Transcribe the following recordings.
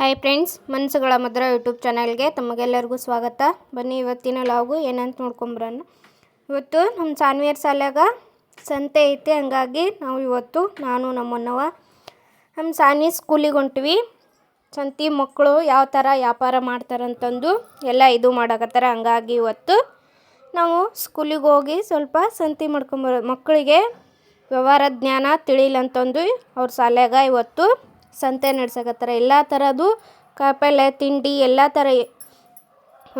Hi friends, ಮನಸ್ಸುಗಳ ಮಧುರ YouTube ಚಾನಲ್ಗೆ ತಮಗೆಲ್ಲರಿಗೂ ಸ್ವಾಗತ. ಬನ್ನಿ ಇವತ್ತಿನ ಲಾಗು ಏನಂತ ನೋಡ್ಕೊಂಬರೋಣ. ಇವತ್ತು ನಮ್ಮ ಸಾನ್ವಿಯರ್ ಶಾಲ್ಯಾಗ ಸಂತೆ ಐತೆ, ಹಂಗಾಗಿ ನಾವು ಇವತ್ತು ನಾನು ನಮ್ಮನ್ನವ ನಮ್ಮ ಸಾನ್ವಿ ಸ್ಕೂಲಿಗೆ ಹೊಂಟಿವಿ. ಸಂತೆ ಮಕ್ಕಳು ಯಾವ ಥರ ವ್ಯಾಪಾರ ಮಾಡ್ತಾರಂತಂದು ಎಲ್ಲ ಇದು ಮಾಡಕತ್ತಾರ. ಹಂಗಾಗಿ ಇವತ್ತು ನಾವು ಸ್ಕೂಲಿಗೆ ಹೋಗಿ ಸ್ವಲ್ಪ ಸಂತೆ ಮಾಡ್ಕೊಂಬರೋ ಮಕ್ಕಳಿಗೆ ವ್ಯವಹಾರ ಜ್ಞಾನ ತಿಳಿಲಂತಂದು ಅವ್ರ ಶಾಲ್ಯಾಗ ಇವತ್ತು ಸಂತೆ ನಡೆಸಕತ್ತಾರ. ಎಲ್ಲ ಥರದ್ದು ಕಾಯಿಪಲ್ಯ ತಿಂಡಿ ಎಲ್ಲ ಥರ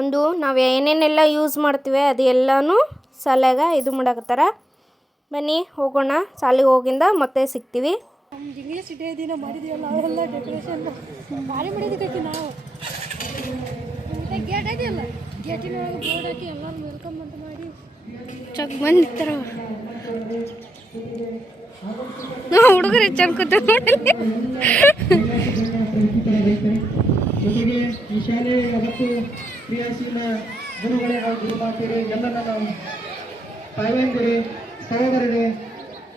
ಒಂದು ನಾವು ಏನೇನೆಲ್ಲ ಯೂಸ್ ಮಾಡ್ತೀವಿ ಅದು ಎಲ್ಲನೂ ಶಾಲ್ಯಾಗ ಇದು ಮಾಡಕತ್ತಾರ. ಬನ್ನಿ ಹೋಗೋಣ, ಶಾಲೆಗೆ ಹೋಗಿಂದ ಮತ್ತೆ ಸಿಗ್ತೀವಿ. ಇಂಗ್ಲೀಷ್ ಡೇ ದಿನ ಮಾಡಿದೀವಲ್ಲ ಅವೆಲ್ಲ ಡೆಕೋರೇಷನ್ ಭಾರಿ ಮಾಡಿದ್ದಕ್ಕೆ ನಾವು ಗೇಟ್ ಇದೆಯಲ್ಲ, ಗೇಟಿನೊಳಗೆ ಬೋರ್ಡ್ ಹಾಕಿ ಎಲ್ಲರೂ ವೆಲ್ಕಮ್ ಅಂತ ಮಾಡಿ ಚಕ್ ಬಂದಿರ್ತಾರ ಹುಡುಗರು ಹೆಚ್ಚು ಜೊತೆಗೆ ಈ ಶಾಲೆ ಯಾವತ್ತು ಕ್ರಿಯಾಶೀಲ ಗುರುಗಳೇ ನಾವು ಗುರುಮಾತಿರಿ, ಎಲ್ಲ ನಮ್ಮ ತಾಯಂದಿರಿ, ಸಹೋದರರೇ,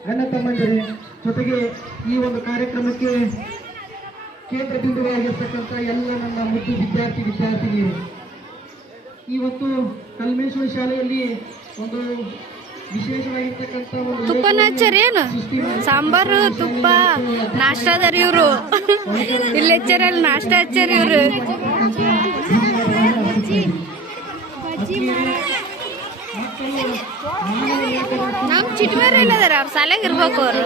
ಅಣ್ಣ ತಮ್ಮಂದಿರಿ, ಜೊತೆಗೆ ಈ ಒಂದು ಕಾರ್ಯಕ್ರಮಕ್ಕೆ ಕೇಂದ್ರ ಬಿಂದುವಾಗಿರ್ತಕ್ಕಂಥ ಎಲ್ಲ ನನ್ನ ಮುದ್ದು ವಿದ್ಯಾರ್ಥಿನಿಯರು, ಇವತ್ತು ಕಲ್ಮೇಶ್ವರ ಶಾಲೆಯಲ್ಲಿ ಒಂದು ವಿಶೇಷವಾಗಿರ್ತಕ್ಕಂಥ ತುಪ್ಪನ ಹಚ್ಚಾರ ಏನು ಸಾಂಬಾರು ತುಪ್ಪ ನಾಷ್ಟಾದಾರ ಇವರು ಇಲ್ಲಿ ಹಚ್ಚಾರಲ್ಲಿ ನಾಷ್ಟ ಹಚ್ಚಾರ ಇವರು. ನಮ್ಮ ಚಿಟ್ಮೇರ ಇಲ್ಲದಾರ, ಅವ್ರ ಶಾಲೆಗೆ ಇರ್ಬೇಕು ಅವರು.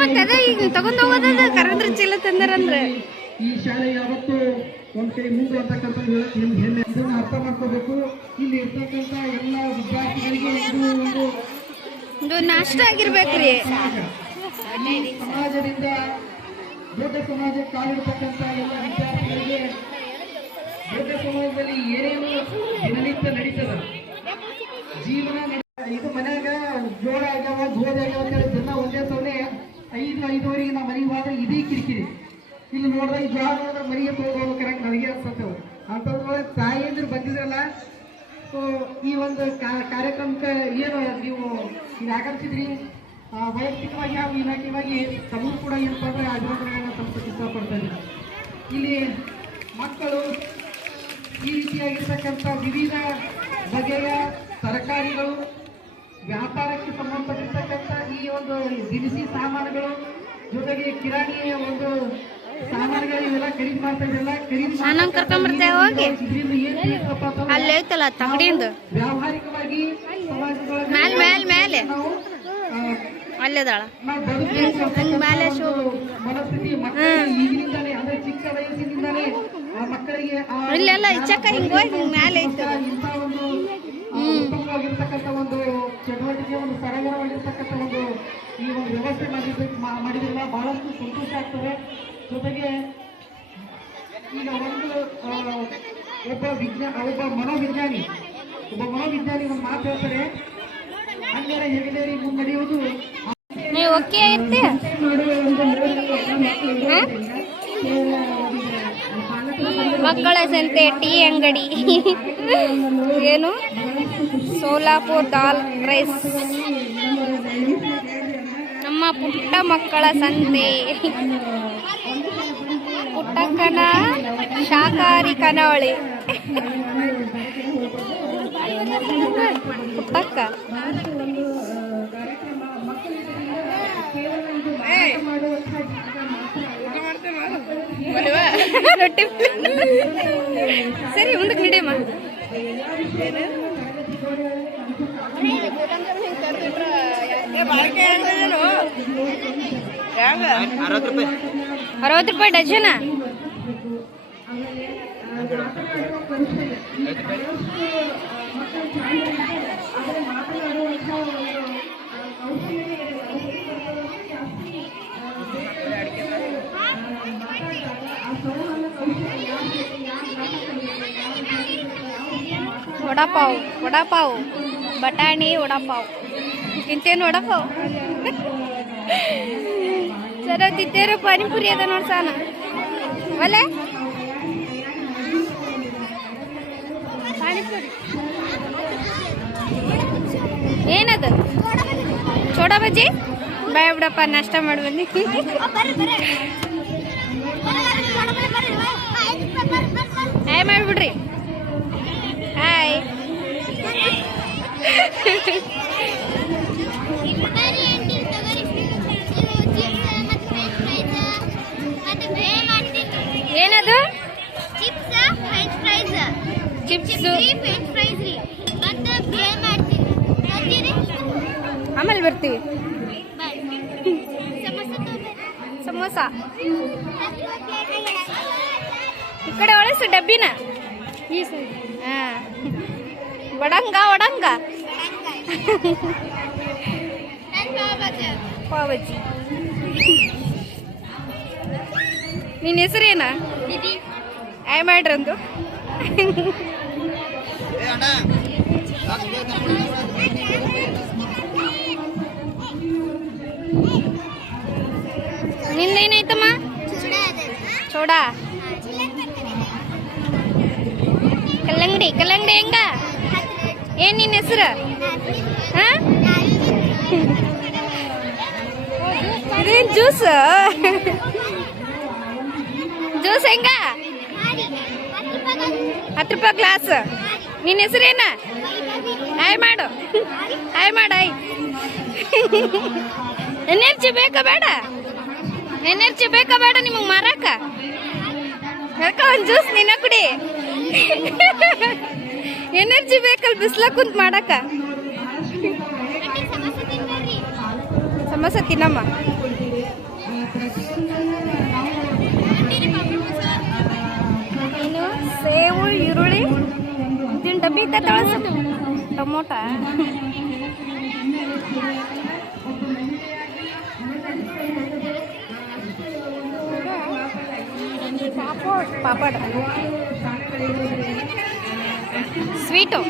ಮತ್ತೆ ಅದೇ ಈಗ ತಗೊಂಡ್ ಹೋಗೋದ ಕರೆದ್ರ ಚೀಲ ತಂದಾರಂದ್ರೆ ಈ ಶಾಲೆ ಯಾವತ್ತು ಒಂದ್ ಕೈ ಮುಂದೆ ಅಂತಕ್ಕಂಥ ಹೆಮ್ಮೆ, ಇದನ್ನು ಅರ್ಥ ಮಾಡ್ಕೋಬೇಕು. ಇಲ್ಲಿ ಇರ್ತಕ್ಕಂಥ ಎಲ್ಲ ವಿದ್ಯಾರ್ಥಿಗಳಿಗೆ ಇದು ನಾಷ್ಟ ಆಗಿರ್ಬೇಕ್ರಿ. ಸಮಾಜದಿಂದ ದೊಡ್ಡ ಸಮಾಜಕ್ಕೆ ಕಾಲಿಡ್ತಕ್ಕಂಥ ಎಲ್ಲ ವಿದ್ಯಾರ್ಥಿಗಳಿಗೆ ದೊಡ್ಡ ಸಮಾಜದಲ್ಲಿ ಏನೇನು ದಿನನಿತ್ಯ ನಡೀತದ ಜೀವನ. ಇದು ಮನ್ಯಾಗ ಜೋಳ ಆಗ್ಯಾವ ಗೋಧಿ ಆಗ್ಯಾವ ಅಂತ ಹೇಳಿ ದಿನ ಒಂದೇ ಸೊನ್ನೆ 5-5:30 ನಾ ಮನೆಗೆ ಹೋದ್ರೆ ಇದೀ ಕಿರಿಕಿರಿ. ಇಲ್ಲಿ ನೋಡಿದ್ರೆ ಈ ಜೋಳ ನೋಡಿದ್ರೆ ಮನೆಗೆ ತೋಗೋದು ಕರೆಕ್ಟ್ ನನಗೆ ಅನ್ಸತ್ತೇವೆ ಅಂತಂದ್ರೆ ತಾಯಿಯಂದ್ರೆ ಬಂದಿದ್ರಲ್ಲ. ಸೊ ಈ ಒಂದು ಕಾರ್ಯಕ್ರಮಕ್ಕೆ ಏನು ನೀವು ಈಗ ಆಕರ್ಷಿದ್ರಿ, ವೈಯಕ್ತಿಕವಾಗಿ ಹಾಗೂ ಇಲಾಖೆಯಾಗಿ ತಮಗೂ ಕೂಡ ಏನಪ್ಪ ಅಂದರೆ ಅಭಿನಂದನೆಗಳನ್ನು ಸಲ್ಲಿಸಕ್ಕೆ ಇಷ್ಟಪಡ್ತಾ ಇದ್ದೀನಿ. ಇಲ್ಲಿ ಮಕ್ಕಳು ಈ ರೀತಿಯಾಗಿರ್ತಕ್ಕಂಥ ವಿವಿಧ ಬಗೆಯ ತರಕಾರಿಗಳು, ವ್ಯಾಪಾರಕ್ಕೆ ಸಂಬಂಧಪಟ್ಟಿರ್ತಕ್ಕಂಥ ಈ ಒಂದು ದಿನಸಿ ಸಾಮಾನುಗಳು, ಜೊತೆಗೆ ಕಿರಾಣಿಯ ಒಂದು ಸಾಮಾನುಗಳು ಇವೆಲ್ಲ ಖರೀದಿ ಮಾಡ್ತಾ ಇದ್ರಲ್ಲ. ಅಲ್ಲಿ ಐತಲ್ಲ ತಗಡಿಂದ ವ್ಯಾವಹಾರಿಕವಾಗಿ ಮೇಲೆ ಅಲ್ಲೇದಾಳ ಮನಸ್ಥಿತಿ ಮಕ್ಕಳಿಗೆ ಈಗಿನಿಂದಾನೇ ಅಂದ್ರೆ ಚಿಕ್ಕ ವಯಸ್ಸಿನಿಂದಾನೇ ಮಕ್ಕಳಿಗೆ ಇಲ್ಲೆಲ್ಲ ಇಚ್ಚಕ್ಕ ಹಿಂಗ ಮೇಲೆ ಐತೆ ಇಂಥ ಒಂದು ಉತ್ತಮವಾಗಿರ್ತಕ್ಕಂಥ ಒಂದು ಚಟುವಟಿಕೆ, ಒಂದು ಸರಳವಾಗಿರ್ತಕ್ಕಂಥ ಒಂದು ಈ ಒಂದು ವ್ಯವಸ್ಥೆ ಮಾಡಿದ್ರಲ್ಲ ಬಹಳಷ್ಟು ಸಂತೋಷ ಆಗ್ತದೆ. ಜೊತೆಗೆ ಈಗ ಒಬ್ಬ ಮನೋವಿಜ್ಞಾನಿ ಒಂದು ಮಾತು ಹೇಳ್ತಾರೆ, ಹಂಗಾರ ಹೇಗಿದೇರಿ ಮುನ್ನಡೆಯುವುದು. ನೀವು ಓಕೆ ಇರ್ತೀಯ ಮಕ್ಕಳ ಸಂತೆ ಟೀ ಅಂಗಡಿ ಏನು ಸೋಲಾಪುರ್ ದಾಲ್ ರೈಸ್, ನಮ್ಮ ಪುಟ್ಟ ಮಕ್ಕಳ ಸಂತೆ, ಪುಟ್ಟಕ್ಕನ ಶಾಕಾಹಾರಿ ಕನವಳಿ ಪುಟ್ಟಕ್ಕ ರೊಟ್ಟಿ ಸರಿ ಮುಂದಕ್ಕೆ ನಡಿಯಮ್ಮ. ₹60 ಡಜನ. ವಡಾಪಾವ್ ಬಟಾಣಿ ವಡಾಪಾವ್ ತಿಂತೇನು? ವಡಾಪಾವ್ ಸರ ತಿಂತೇರು. ಪಾನಿಪುರಿ ಅದ ನೋಡ್ಸಾನ ಒಲೆ ಪಾನಿಪುರಿ ಏನದು? ಸೋಡಾ ಬಜ್ಜಿ ಬಾಯ್ ಬಿಡಪ್ಪ ನಾಷ್ಟ ಮಾಡಿ ಬನ್ನಿ ಹಾಯ್ ಮಾಡಿಬಿಡ್ರಿ ಹಾಯ್ ಏನದು ಚಿಪ್ಸ್ ಆಮೇಲೆ ಬರ್ತೀವಿ ಸಮೋಸ ಈ ಕಡೆ ಒಳಸು ಡಬ್ಬಿನ ಈ ಸೈಡ್ ಹಾಂ ಒಡಂಗ ಪಾವಜ್ಜಿ ನಿನ್ನ ಹೆಸರೇನ ಆಯ್ ಮಾಡ್ರಂದು ನಿಂದೇನಾಯ್ತಮ್ಮ ಚೋಡಾ ಕಲ್ಲಂಗಡಿ ಹೆಂಗ ಏನ್ ನಿನ್ನ ಹೆಸರು ಹಾಂ ಇದೇನು ಜ್ಯೂಸ್ ಹೆಂಗ 10 ರೂಪಾಯಿ ಗ್ಲಾಸ್ ನಿನ್ನ ಹೆಸರೇನ ಹಾಯ್ ಮಾಡು ಹಾಯ್ ಎನರ್ಜಿ ಬೇಕಾ ಬೇಡ ನಿಮಗೆ ಮಾರಾಕ ಯಾಕ ಒಂದು ಜ್ಯೂಸ್ ನಿನ್ನ ಕುಡಿ ಎನರ್ಜಿ ಬೇಕಲ್ಲ ಬಿಸ್ಲ ಕುಂತ ಮಾಡಕ ಸಮೋಸ ತಿನ್ನಮ್ಮ ಇನ್ನು ಸೇವು ಈರುಳ್ಳಿ ತಿನ್ ಡಬ್ಬಿ ತಗೊಳ್ಸ ಟೊಮೊಟ ಪಾಪಡ್ ಸ್ವೀಟು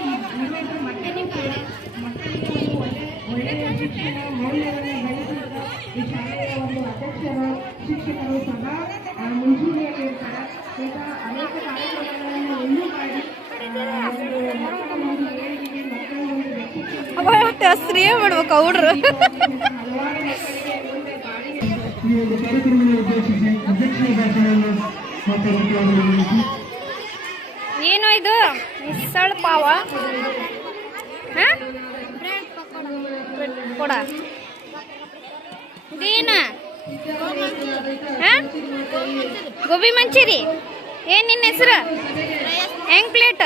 ಶಿಕ್ಷಕರು ಸದಾ ಮುಂಚೂಣಿಯಲ್ಲಿರ್ತಾರೆ ಈಗ ಅನೇಕ ಕಾರ್ಯಕ್ರಮಗಳನ್ನು ಇನ್ನೂ ಮಾಡಿ ಹಸ್ರಿ ಮಾಡ್ಬೇಕು ಅವ್ರು ಈ ಒಂದು ಕಾರ್ಯಕ್ರಮವನ್ನು ಉದ್ದೇಶಿಸಿ ಅಧ್ಯಕ್ಷರ ಭಾಷಣವನ್ನು ಮಾತಾಡುತ್ತಾರೆ. ಏನು ಇದು ಮಿಸಳ್ ಪಾವ ಕೊಡ ಇದೇನ ಗೋಬಿ ಮಂಚೂರಿ ಏನ್ ನಿನ್ನ ಹೆಸರು ಹೆಂಗ್ ಪ್ಲೇಟ್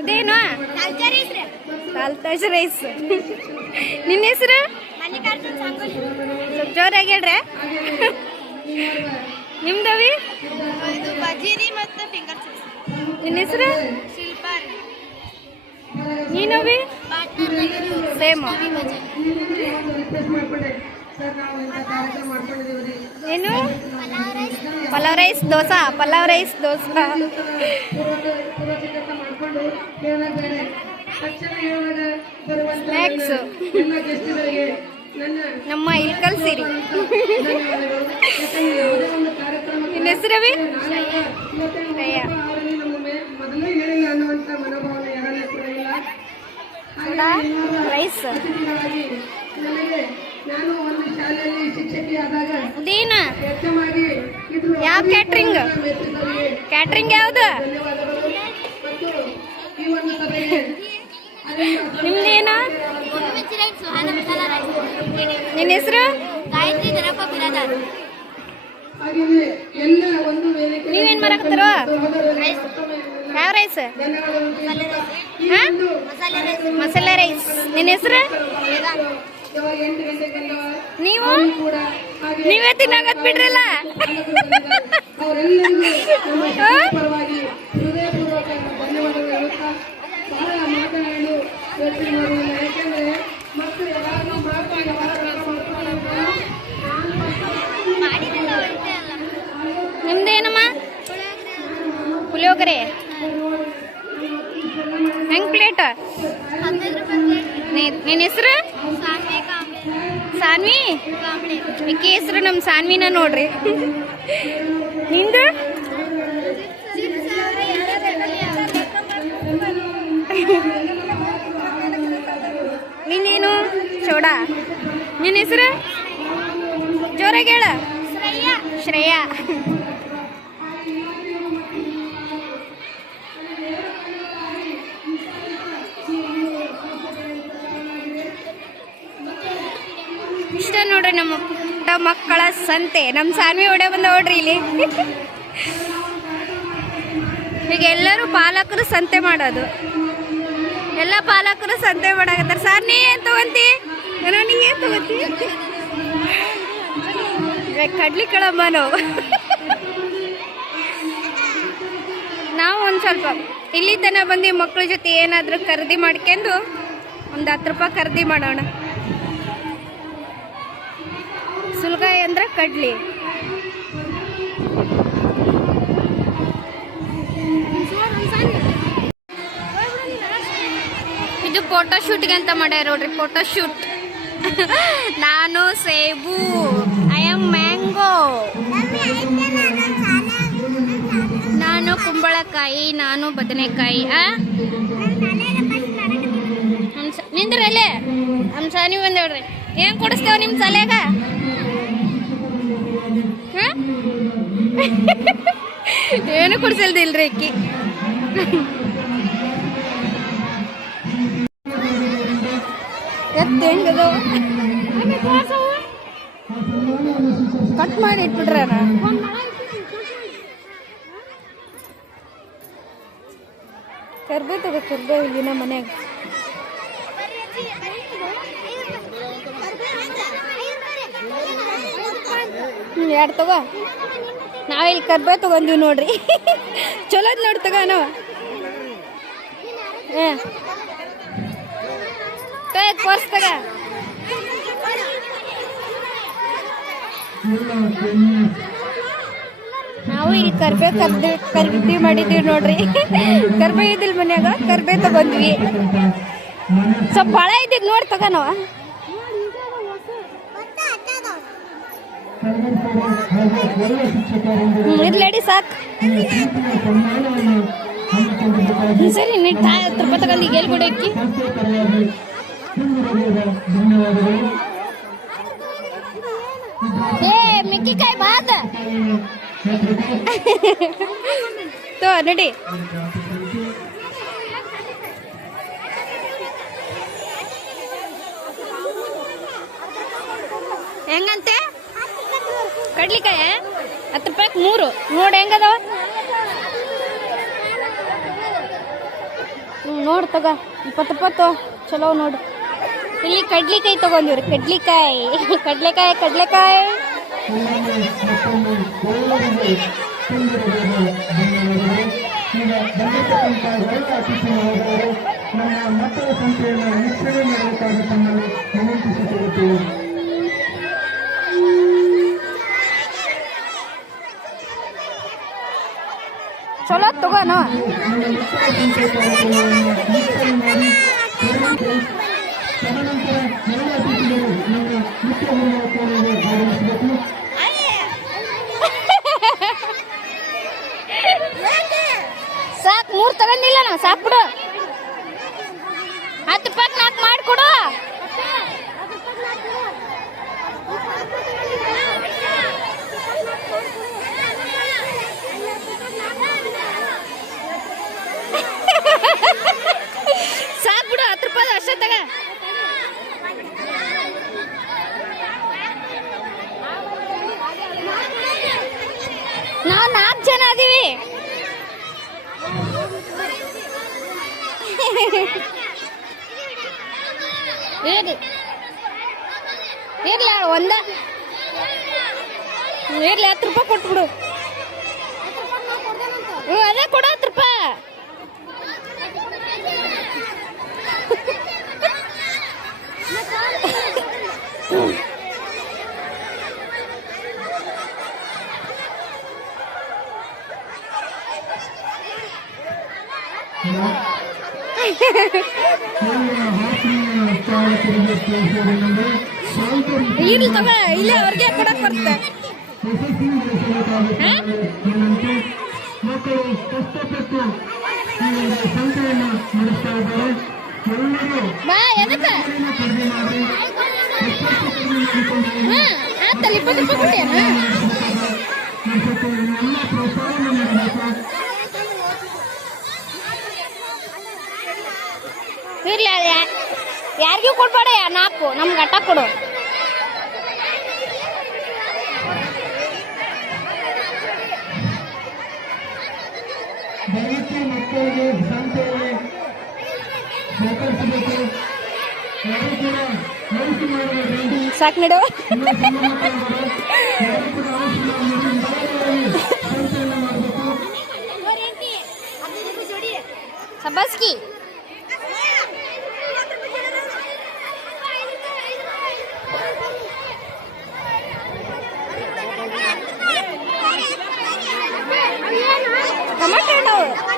ಇದೇನು ತಾಲ್ತಾಜ್ ರೈಸ್ ನಿನ್ನ ಹೆಸರು ಸ್ವಲ್ಪ ಜೋರಾಗಿ ಹೇಳ್ರೆ ನಿಮ್ದವಿ ನಿನ್ನ ಹೆಸರು ನೀನವಿ ಸೇಮ್ ಏನು ಪಲಾವ್ ರೈಸ್ ದೋಸಾ ಸ್ನ್ಯಾಕ್ಸ್ ನಮ್ಮ ಇಲ್ಕಲ್ ಸಿರಿ ನಿನ್ನ ಹೆಸರವಿ ರೈಸ್ ನಾನು ಒಂದು ಶಾಲೆಯಲ್ಲಿ ಶಿಕ್ಷಕಿಯಾದಾಗ ಅದೇನ ಯಾವ ಕ್ಯಾಟ್ರಿಂಗ್ ಯಾವ್ದು ನಿಮ್ದೇನ ನಿನ್ನ ಹೆಸರು ನೀವೇನ್ ಮಾಡಕತ್ತಾರ ಯಾವ ರೈಸ್ ಮಸಾಲೆ ರೈಸ್ ನಿನ್ನ ಹೆಸರು ನೀವೇ ತಿನ್ನಾಗತ್ ಬಿಡ್ರಲ್ಲ ನಿಮ್ದೇನಮ್ಮ ಪುಳಿಯೋಗರೆ ಹೆಂಗ್ ಪ್ಲೇಟ್ ನಿನ್ನ ಹೆಸರು ಸಾನ್ವಿ ವಿಕ್ಕಿ ಹೆಸರು ನಮ್ಮ ಸಾನ್ವಿನ ನೋಡ್ರಿ ನಿಂದು ಸೋಡಾ. ನಿನ್ನ ಹೆಸರು ಜೋರಾಗಿ ಹೇಳ. ಶ್ರೇಯಾ. ಇಷ್ಟ ನೋಡ್ರಿ ನಮ್ಮ ಪುಟ್ಟ ಮಕ್ಕಳ ಸಂತೆ. ನಮ್ಮ ಸಾನ್ವಿ ಹೊಡೆ ಬಂದ ನೋಡ್ರಿ ಇಲ್ಲಿ. ಈಗ ಎಲ್ಲರೂ ಪಾಲಕರು ಸಂತೆ ಮಾಡೋದು. ಎಲ್ಲ ಪಾಲಕರು ಸಂತೆ ಮಾಡಾಕತ್ತಾರ. ಸರ್ ನೀ ಏನು ತಗೊಂತಿ? ನೀ ಏನು ತಗೋತಿ? ಕಡ್ಲಿ ಕಳಂಬ ನಾವು ಒಂದು ಸ್ವಲ್ಪ ಇಲ್ಲಿ ತನಕ ಬಂದು ಮಕ್ಕಳ ಜೊತೆ ಏನಾದರೂ ಖರೀದಿ ಮಾಡ್ಕೊಂಡು ಒಂದು 10 ರೂಪಾಯಿ ಖರೀದಿ ಮಾಡೋಣ. ಸುಲ್ಗಾಯಿ ಅಂದ್ರೆ ಕಡ್ಲಿ. ಇದು ಫೋಟೋ ಶೂಟ್ಗೆ ಅಂತ ಮಾಡ್ಯಾರ ನೋಡ್ರಿ. Photo shoot. ನಾನು ಸೇಬು, ಐ ಆಮ್ ಮ್ಯಾಂಗೋ. ನಾನು ಕುಂಬಳಕಾಯಿ, ನಾನು ಬದನೆಕಾಯಿ. ನಿಂದ್ರಲ್ಲೇ ನಮ್ಮ ಸಾನಿ ಬಂದೇವ್ರಿ. ಏನು ಕೊಡಿಸ್ತೇವೆ ನಿಮ್ಮ ಸಲೆಗ? ಏನು ಕೊಡಿಸಲ್ದಿಲ್ರಿ ಅಕ್ಕಿ. ಎತ್ತು ಹೆಂಗದು ಕಟ್ ಮಾಡಿ ಇಟ್ಬಿಟ್ರ. ಕರ್ಬೇ ತಗೋ, ಕರ್ಬೇ ಇಲ್ಲಿ ನಮ್ಮ ಮನ್ಯಾಗ. ಎರಡು ತಗೋ. ನಾವಿಲ್ಲಿ ಕರ್ಬೇ ತಗೊಂಡಿವಿ ನೋಡ್ರಿ. ಚಲೋದ್ ನೋಡಿ ತಗೋ ನಾವು. ಪರ್ಸ್ ತಗ. ನಾವು ಇಲ್ಲಿ ಕರ್ಬೇ ಖರೀದಿ ಮಾಡಿದ್ದೀವಿ ನೋಡ್ರಿ. ಕರ್ಬೇ ಇದ್ದಿಲ್ಲ ಮನ್ಯಾಗ, ಕರ್ಬೇ ತಗೊಂಡ್ವಿ. ಸ್ವಲ್ಪ ಭಾಳ ಇದ್ದಿದ್ದು ನೋಡಿ ತಗ ನಾವ. ಇರ್ಲೇಡಿ ಸಾಕು. ಸರಿ ನೀ 10 ರೂಪಾಯಿ ತಗೊಂಡು ಈಗ ಎಲ್ಲಿ ಕೊಡೋಕ್ಕಿ? ಏ ಮಿಕ್ಕಿಕಾಯಿ ಬಾದ ತೋ ನಡಿ. ಹೆಂಗಂತೆ? ಕಡ್ಲಿಕಾಯಿ 10 ರೂಪಾಯಿಗೆ 3 ನೋಡಿ ಹೆಂಗದವ. ನೋಡಿ ತಗ 20 ರೂಪಾಯಿ ಚಲೋ ನೋಡು. ಇಲ್ಲಿ ಕಡ್ಲಿಕಾಯಿ ತಗೊಂಡಿವ್ರಿ. ಕಡ್ಲಿಕಾಯಿ ಕಡ್ಲೆಕಾಯಿ ಕಡ್ಲೆಕಾಯಿ. ಚಲೋ ತಗೋಣ. ಸಾಕು 3 ತಗೊಂಡಿಲ್ಲ ನಾ. ಸಾಕು ಬಿಡು. 10 ರೂಪಾಯಿ 4 ಮಾಡಿಕೊಡು. ಸಾಕು ಬಿಡು. 10 ರೂಪಾಯಿ ಅಷ್ಟೇ ತಗ. ನಾವು 4 ಜನ ಅದೀವಿ. ಇರ್ಲಿ ಒಂದ ಇರ್ಲಿ 10 ರೂಪಾಯಿ ಕೊಟ್ಬಿಡು. ಅದೇ ಕೊಡು 10 ರೂಪಾಯಿ. ಇರ್ಲಿ ತಗ. ಇಲ್ಲೇ ಅವ್ರಿಗೆ ಕೊಡಕ್ ಬರುತ್ತೆ. ಬಾ ಎದಕ್ಕೆ ರೂಪಾಯಿ ಕೊಟ್ಟೇನ ಇರ್ಲಿ ಯಾರಿಗೂ ಕೊಡ್ಬೇಡ ನಾಲ್ಕು ನಮ್ಗೆ ಅಟ್ಟ ಕೊಡು ದಯವಿಟ್ಟು ಮಕ್ಕಳಿಗೆ ಸಂತೆಯಲ್ಲಿ ಸಹಕರಿಸಬೇಕು. ಯಾರು ಕೂಡ ಔಷಧಿ ಮಾಡಬೇಡಿ. ಸಾಕು ನಡು ಯಾರು ಕೂಡ ಔಷಧಿ ಮಾಡಬೇಡಿ. ಸಂತೆಯನ್ನು ಮಾಡಬೇಕು. ಸಬಸ್ಕಿ ಟೊಮಾಟೊ ಹಣ್ಣು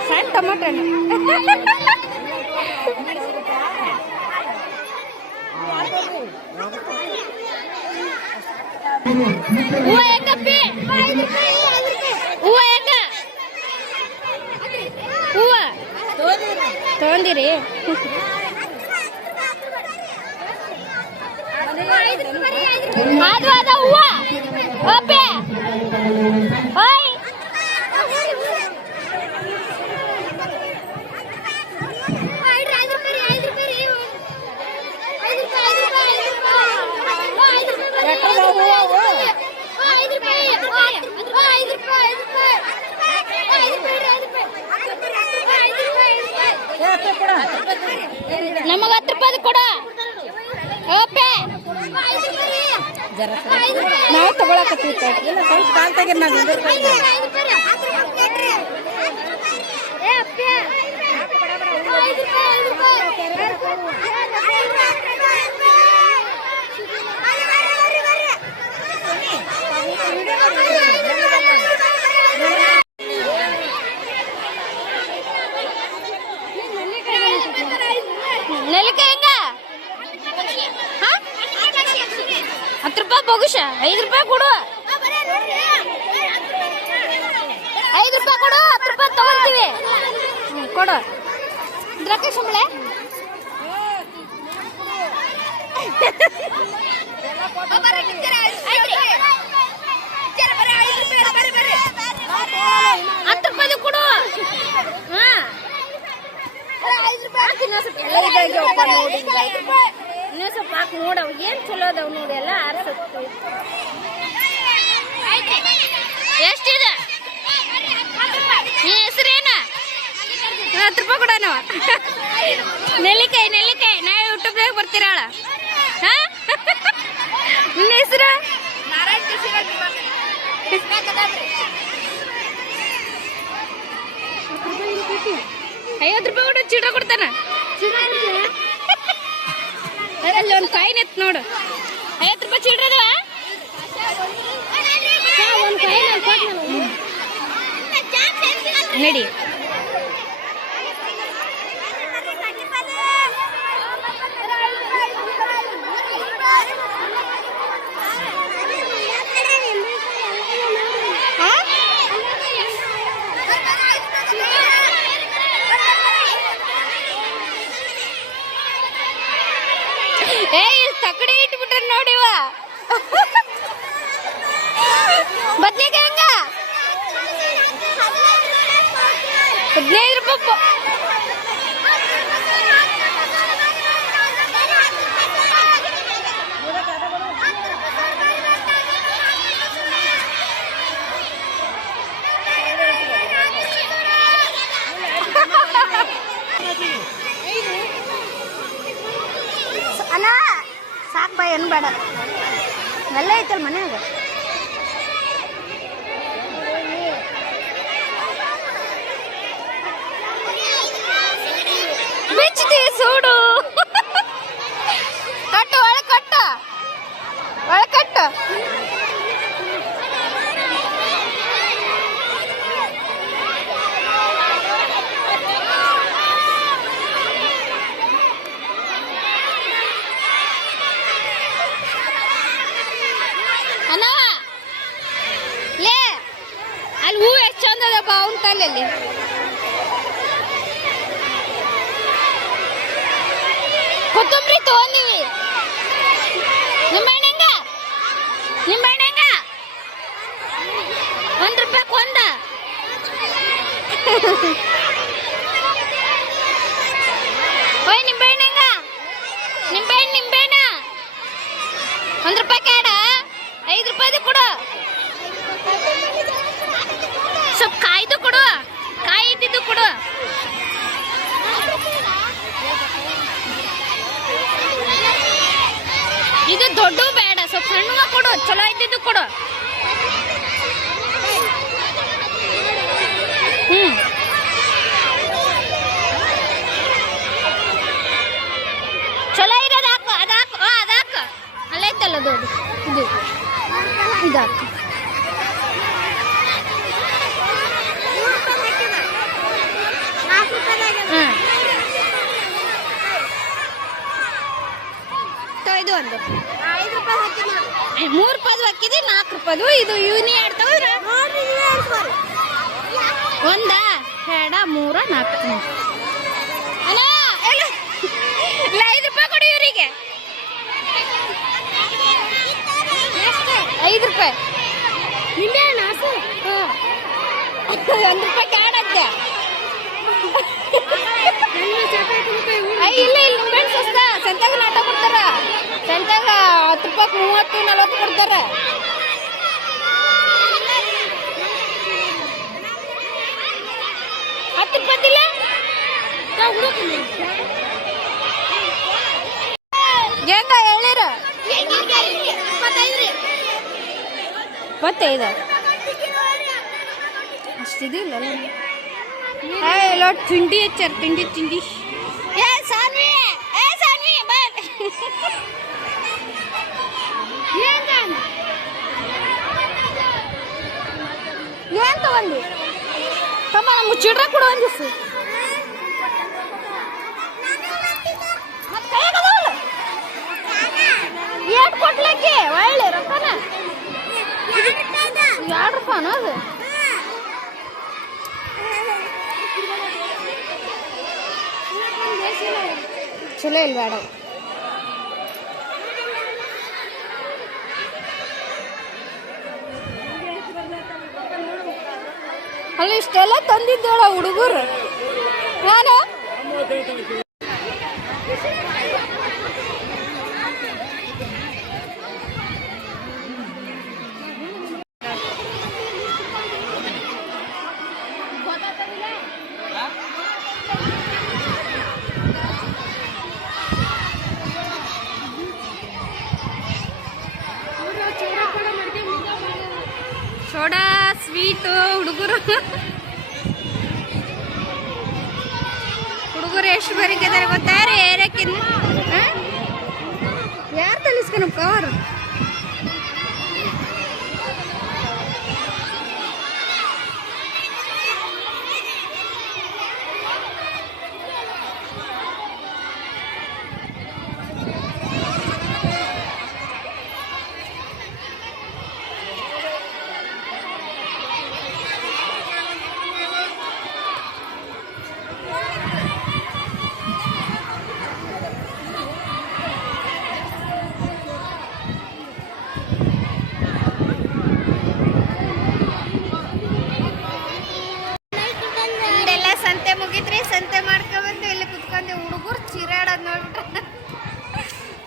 ಸಣ್ಣ ಟೊಮಾಟೊ ಹಣ್ಣು ಹೂವ ಯಾಕಪ್ಪಿ ಹೂವ ಯಾಕ ಹೂವ ತಗೊಂಡಿರಿ ಅದು ಅದ ಹೂವ ಓಪೆ ಓಯ್ ನಮಗ 10 ರೂಪಾಯಿ ಕೊಡ ಓಪೆ ನಾವು ತಗೊಳಕತ್ತೀವಿ ಸ್ವಲ್ಪ ಕಾಲ್ ತೆಗೆದ್ ನಾವು ನೆಲ್ಲಿಕಾಯಿ ಹೆಂಗ 10 ರೂಪಾಯಿ ಬಹುಶ 5 ರೂಪಾಯಿ ಕೊಡು 5 ರೂಪಾಯಿ ಕೊಡು 10 ರೂಪಾಯಿ ತಗೊಳ್ತೀವಿ ಕೊಡು ದ್ರಾಕ್ಷಿ ಸುಮ್ಮನೆ ಹತ್ತು ರೂಪಾಯಿ ಕೊಡು ಇನ್ನೂ ಸ್ವಲ್ಪ ಹಾಕಿ ನೋಡವ್ ಏನ್ ಚಲೋ ಅದಾವ್ ನೋಡಿ ಎಲ್ಲ ಆರಿಸುತ್ತೆ ಎಷ್ಟಿದೆ ನಿನ್ನ ಹೆಸರೇನ 10 ರೂಪಾಯಿ ಕೊಡ ನಾವು ನೆಲ್ಲಿಕಾಯಿ ನಾ ಯೂಟ್ಯೂಬ್ನಾಗ ಬರ್ತೀರಾಳ ನಿನ್ನ ಹೆಸರು 50 ರೂಪಾಯಿ ಕೊಟ್ಟು ಚೀಟ ಕೊಡ್ತಾನ ಅಲ್ಲಿ ಒಂದು ಕಾಯಿನ್ ಎತ್ ನೋಡು 50 ರೂಪಾಯಿ ಚೀಟ್ರ ಅದಾವ ನಡಿ ತಕಡಿ ಇಟ್ಬಿಟ್ರೆ ನೋಡಿವ ಬದ್ನೆಕಾಯಿ ಹಂಗ 15 ರೂಪಾಯಿ ಅಣ್ಣ ಸಾಕು ಬಾ ಏನು ಬೇಡ ಎಲ್ಲ ಐತಲ್ ಮನ್ಯಾಗ ಬಿಚ್ಚಿದೆ ಸೂಡು ಕಟ್ಟು ಒಳ ಕಟ್ಟು ಅಣ್ಣ ಲೇ ಅಲ್ಲಿ ಹೂ ಎಷ್ಟು ಚಂದ ಅದಪ್ಪ ಅವನ ತಲೆಯಲ್ಲಿ ಕೊತ್ತಂಬರಿ ತಗೊಂಡಿವಿ ನಿಂಬೆಹಣ್ಣು ಹೆಂಗ ರೂಪಾಯಿ ಒಂದ ಓಯ್ ನಿಂಬೆಹಣ್ಣು ಹೆಂಗ ನಿಂಬೆಹಣ್ಣ 1 ರೂಪಾಯಿ ಕ್ಯಾಡ 5 ರೂಪಾಯಿದು ಕೊಡು ಸ್ವಲ್ಪ ಕಾಯ್ದು ಕೊಡು ಕಾಯಿ ಇದ್ದಿದ್ದು ಕೊಡು ಇದು ದೊಡ್ಡ ಬೇಡ ಸ್ವಲ್ಪ ಸಣ್ಣ ಕೊಡು ಚಲೋ ಇದ್ದಿದ್ದು ಕೊಡು ಚಲೋ ಇರೋದು ಹಾಕು ಅದಾಕು ಅಲ್ಲೈತಲ್ಲ ಅದು ಇದು ಇದಾಕು ಇದು ಒಂದು 3 ರೂಪಾಯಿ ಹಾಕಿದ್ರೆ 4 ರೂಪಾಯಿ ಇದು ಇವನಿ ಆಡ್ತಾವ್ರ ಒಂದ 2 3 4 ಅಲ್ಲ 5 ರೂಪಾಯಿ ಕೊಡು ಇವರಿಗೆ 5 ರೂಪಾಯಿ ನಿಂಬೆ ನಾಸು 1 ರೂಪಾಯಿ ಕ್ಯಾಡತ್ತೆ ಇಲ್ಲ ನಿಂಬೆ ಸಸ್ತ ಸಂತಾಗ ನಾಟ ಕೊಡ್ತಾರ ಸಂತಾಗ 10 ರೂಪಾಯಿ 30 40 ಕೊಡ್ತಾರ ರೂಪಾಯಿಲ್ಲ ಹೆಂಗ ಹೇಳಿರ 25 ಅಷ್ಟಿದಿಲ್ಲ ಎಲ್ಲ ತಿಂಡಿ ಹಚ್ಚಾರ ತಿಂಡಿ ಏ ಸಾನ್ವಿ ಬರ್ ಏನ್ ತಗೊಂಡಿ ತಮ್ಮ ನಮ್ಗೆ ಚಿಡ್ರ ಕೊಡು ಒಂದಿವ್ಸ ಏಟ್ ಕೊಡ್ಲಿಕ್ಕೆ ಒಳ್ಳೆ ರೊಕ್ಕನ 2 ರೂಪಾಯಿನ ಅದು ಚಲೋ ಇಲ್ಲ ಬೇಡ ಅಲ್ಲ ಇಷ್ಟೆಲ್ಲ ತಂದಿದ್ದೇಳ ಹುಡುಗರು ಯಾರು ಸೋಡಾ ಸ್ವೀಟು ಹುಡುಗರು ಎಷ್ಟು ಬರೀಕಿದ್ದಾರೆ ಗೊತ್ತಾರೆ ಏರಕ್ಕಿಂತ ಯಾರು ತಲಿಸ್ಕೊನಪ್ಪ ಅವರು ಸಂತೆ ಮಾಡ್ಕೊಂಡ್ಬಂದು ಇಲ್ಲಿ ಕುತ್ಕೊಂಡು ಹುಡುಗರು ಚೀರಾಡೋದು ನೋಡ್ಬಿಟ್ರೆ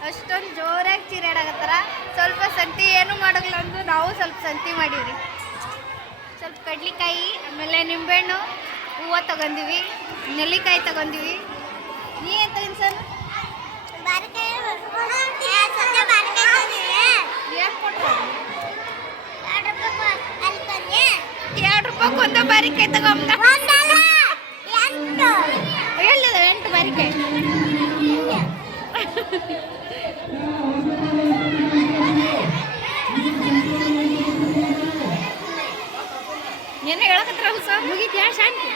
ಅಷ್ಟೊಂದು ಜೋರಾಗಿ ಚೀರಾಡಕತ್ತಾರ ಸ್ವಲ್ಪ ಸಂತಿ ಏನು ಮಾಡೋಲ್ಲ ಅಂದು ನಾವು ಸ್ವಲ್ಪ ಸಂತಿ ಮಾಡೀವ್ರಿ ಸ್ವಲ್ಪ ಕಡ್ಲಿಕಾಯಿ ಆಮೇಲೆ ನಿಂಬೆಹಣ್ಣು ಹೂವು ತಗೊಂಡಿವಿ ನೆಲ್ಲಿಕಾಯಿ ತಗೊಂಡಿವಿ ನೀ ಏನು ತಗೊಂಡು ಸರ್ ಏನು ಕೊಟ್ಟು 2 ರೂಪಾಯಿ ಒಂದು ಬಾರಿಕಾಯಿ ತಗೊಂಡ ಹೇಳಿದ 8 ಬಾರಿಕಾಯಿ ಏನು ಹೇಳಕತ್ರ ಸರ್ ಮುಗಿದ್ಯಾ ಶಾಂತಿ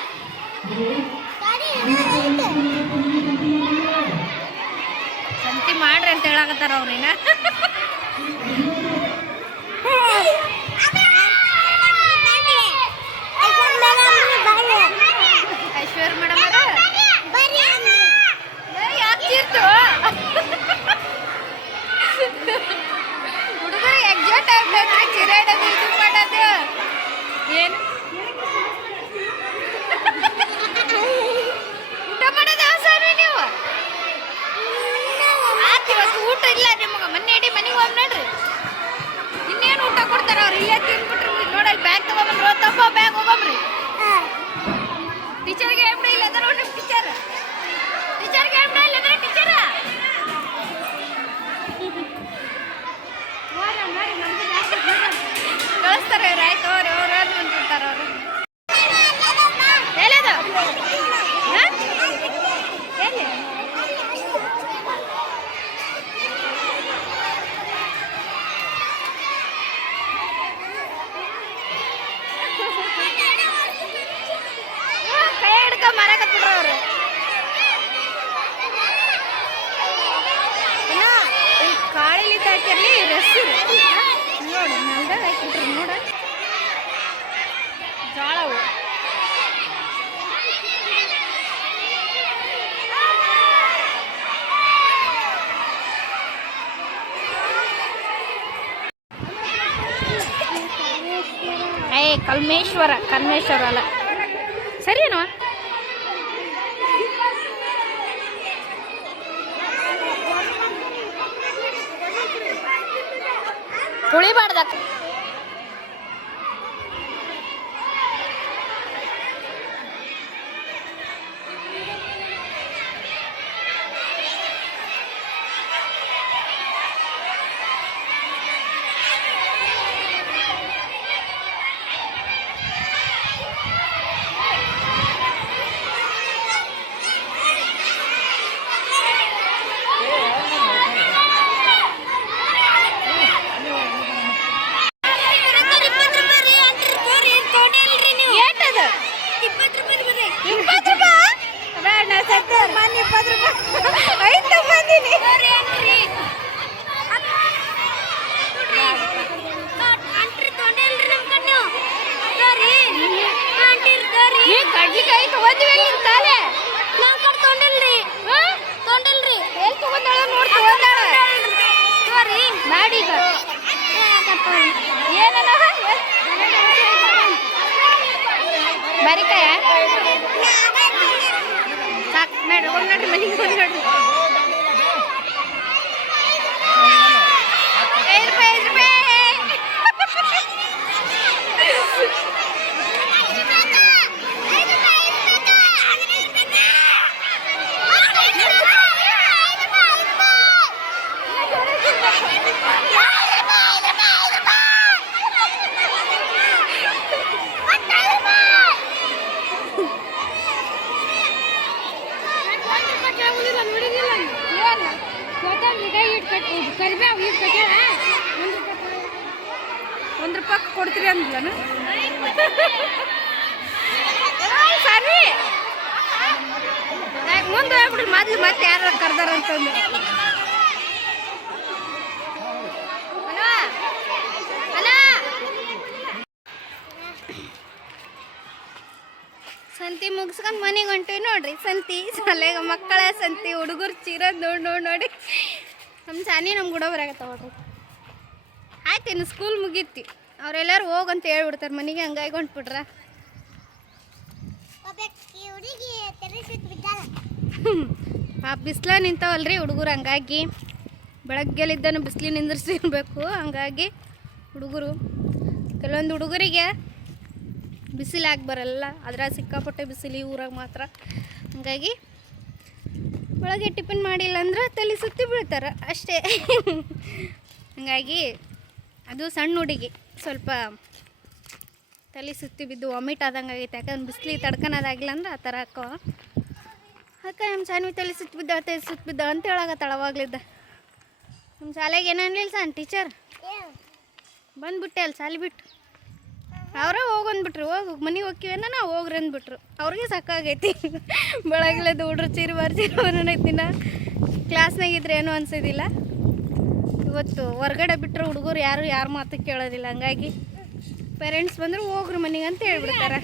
ಸಂತಿ ಮಾಡ್ರಿ ಅಂತ ಹೇಳಕತ್ತಾರ ಅವ್ರೇನ ಐಶ್ವರ್ಯ ಮೇಡಮ್ ಯಾಕಿರ್ತು ಹುಡುಗರು ಎಕ್ಸಾಕ್ಟ್ ಆಗ್ತದೆ ಚಿರಾಡೋದು ಇದು ಮಾಡೋದು ಇವತ್ತು ಊಟ ಇಲ್ಲ ನಿಮಗೆ ಮೊನ್ನೆ ಇಡೀ ಮನೆಗೆ ಹೋಗಿ ನೋಡ್ರಿ ಇನ್ನೇನು ಊಟ ಕೊಡ್ತಾರ ಅವ್ರು ಇಲ್ಲೇ ತಿಂದ್ಬಿಟ್ರಿ ನೋಡಲ್ಲಿ ಬ್ಯಾಗ್ ತಗೊಂಡ್ಬಂದ್ರು ತಪ್ಪ ಬ್ಯಾಗ್ ಹೋಗಮ್ರಿ ಟೀಚರ್ಗೆ ಹೇಳ್ಬಿಡಿ ಇಲ್ಲ ಅದ ನೋಡ್ರಿ ಟೀಚರ್ಗೆ ಹೇಳ್ಬಿಡಿ ಇಲ್ಲ ಅದ ಟೀಚರ ಕಳಿಸ್ತಾರೆ ಇವ್ರು ಆಯ್ತು ಅವ್ರು ಅದು ಅಂತಿರ್ತಾರ ಅವರು ಹೇಳೋದು ಎಲ್ಲಿ ಕೈ ಹಿಡ್ಕ ಮರಕತ್ಬಿಟ್ರ ಅವರು ಕಾಳಿಲಿ ಹಾಕಿರ್ಲಿ ರಸ್ಸು ನೋಡು ನೆಲ್ದಾಗ ಹಾಕಿಟ್ರಿ ನೋಡ ಜೋಳವು ಕಲ್ಮೇಶ್ವರ ಅಲ್ಲ ಸರಿನೋ ತುಳಿಬಾರ್ದ ಕಡ್ಲಿಕಾಯಿ ತಗೊಂಡ್ವಿ ತಾಲೆ ತೊಗೊಂಡಿಲ್ರಿ ಎಲ್ಲಿ ತಗೊಂಡಾಳ ನೋಡಿ ತಗೊಂಡಾಳ ಮಾಡೀಗ ಏನಲ್ಲ ಬರಿಕಾಯ ಸಾಕು ನೋಡ್ರಿ ಹೋಗಿ ನೋಡ್ರಿ ಮನೆಗೆ ಹೋಗಿ ನೋಡ್ರಿ 5 ರೂಪಾಯಿ ₹1 ಕೊಡ್ತೀರಿ ಅಂದ್ಲನ ಸರಿ ಮುಂದೆ ಹೋಗ್ಬಿಡ್ರಿ ಮೊದ್ಲು ಮತ್ತೆ ಯಾರು ಕರ್ದಾರ ಅಂತಂದು ಸಂತಿ ಮುಗಿಸ್ಕೊಂಡು ಮನೆಗೆ ಹೊಂಟಿವಿ ನೋಡ್ರಿ ಸಂತಿ ಶಾಲೆಗೆ ಮಕ್ಕಳ ಸಂತಿ ಹುಡುಗರು ಚೀರೋದು ನೋಡಿ ನಮ್ಮ ಸಾನಿ ನಮ್ಮ ಕೂಡ ಬರಾಕತ್ತಾವ ನೋಡ್ರಿ ಆಯ್ತು ಇನ್ನು ಸ್ಕೂಲ್ ಮುಗೀತಿ ಅವರೆಲ್ಲರೂ ಹೋಗಂತ ಹೇಳ್ಬಿಡ್ತಾರೆ ಮನೆಗೆ ಹಂಗಾಗಿ ಹೊಂಟ್ಬಿಟ್ರ ಆ ಬಿಸಿಲ ನಿಂತಾವಲ್ರಿ ಹುಡುಗರು ಹಂಗಾಗಿ ಬೆಳಗ್ಗೆಲಿದ್ದನು ಬಿಸಿಲು ನಿಂದಿರ್ಸಿರ್ಬೇಕು ಹಂಗಾಗಿ ಹುಡುಗರು ಕೆಲವೊಂದು ಹುಡುಗರಿಗೆ ಬಿಸಿಲಾಗಿ ಬರಲ್ಲ ಅದ್ರ ಸಿಕ್ಕಾಪಟ್ಟೆ ಬಿಸಿಲು ಈ ಊರಾಗ ಮಾತ್ರ ಹಂಗಾಗಿ ಒಳಗೆ ಟಿಫಿನ್ ಮಾಡಿಲ್ಲ ಅಂದ್ರೆ ತಲೆ ಸುತ್ತಿ ಬೀಳ್ತಾರೆ ಅಷ್ಟೇ ಹಂಗಾಗಿ ಅದು ಸಣ್ಣ ಹುಡುಗಿ ಸ್ವಲ್ಪ ತಲೆ ಸುತ್ತಿ ಬಿದ್ದು ವಾಮಿಟ್ ಆದಂಗೆ ಆಗೈತೆ ಯಾಕಂದ್ರೆ ಬಿಸಿಲಿಗೆ ತಡ್ಕೊಳೋದಾಗಿಲ್ಲ ಅಂದ್ರೆ ಆ ಥರ ಹಾಕೋ ಅಕ್ಕ ನಮ್ಮ ಸಾನ್ವಿ ತಲೆ ಸುತ್ತ ಬಿದ್ದ ಅಂತ ಹೇಳಾಗತ್ತಾಳ ಅವಾಗ್ಲಿದ್ದ ನಮ್ಮ ಶಾಲೆಗೆ ಏನೋ ಅನ್ಲಿಲ್ಲ ಸಣ್ಣ ಟೀಚರ್ ಬಂದ್ಬಿಟ್ಟೆ ಅಲ್ಲಿ ಶಾಲೆ ಬಿಟ್ಟು ಅವರೇ ಹೋಗಂದ್ಬಿಟ್ರು ಹೋಗಿ ಮನೆಗೆ ಹೋಗ್ತೀವೇನ ನಾವು ಹೋಗ್ರಿ ಅಂದ್ಬಿಟ್ರು ಅವ್ರಿಗೆ ಸಾಕಾಗೈತಿ ಬೆಳಗ್ಲದ್ದು ಹುಡ್ರು ಚಿರುಬಾರ್ನೈತಿ ದಿನ ಕ್ಲಾಸ್ನಾಗಿದ್ರೆ ಏನೂ ಅನ್ಸೋದಿಲ್ಲ ಇವತ್ತು ಹೊರ್ಗಡೆ ಬಿಟ್ಟರೆ ಹುಡುಗರು ಯಾರು ಮಾತು ಕೇಳೋದಿಲ್ಲ ಹಂಗಾಗಿ ಪೇರೆಂಟ್ಸ್ ಬಂದರೂ ಹೋಗ್ರಿ ಮನೆಗೆ ಅಂತ ಹೇಳ್ಬಿಡ್ತಾರೆ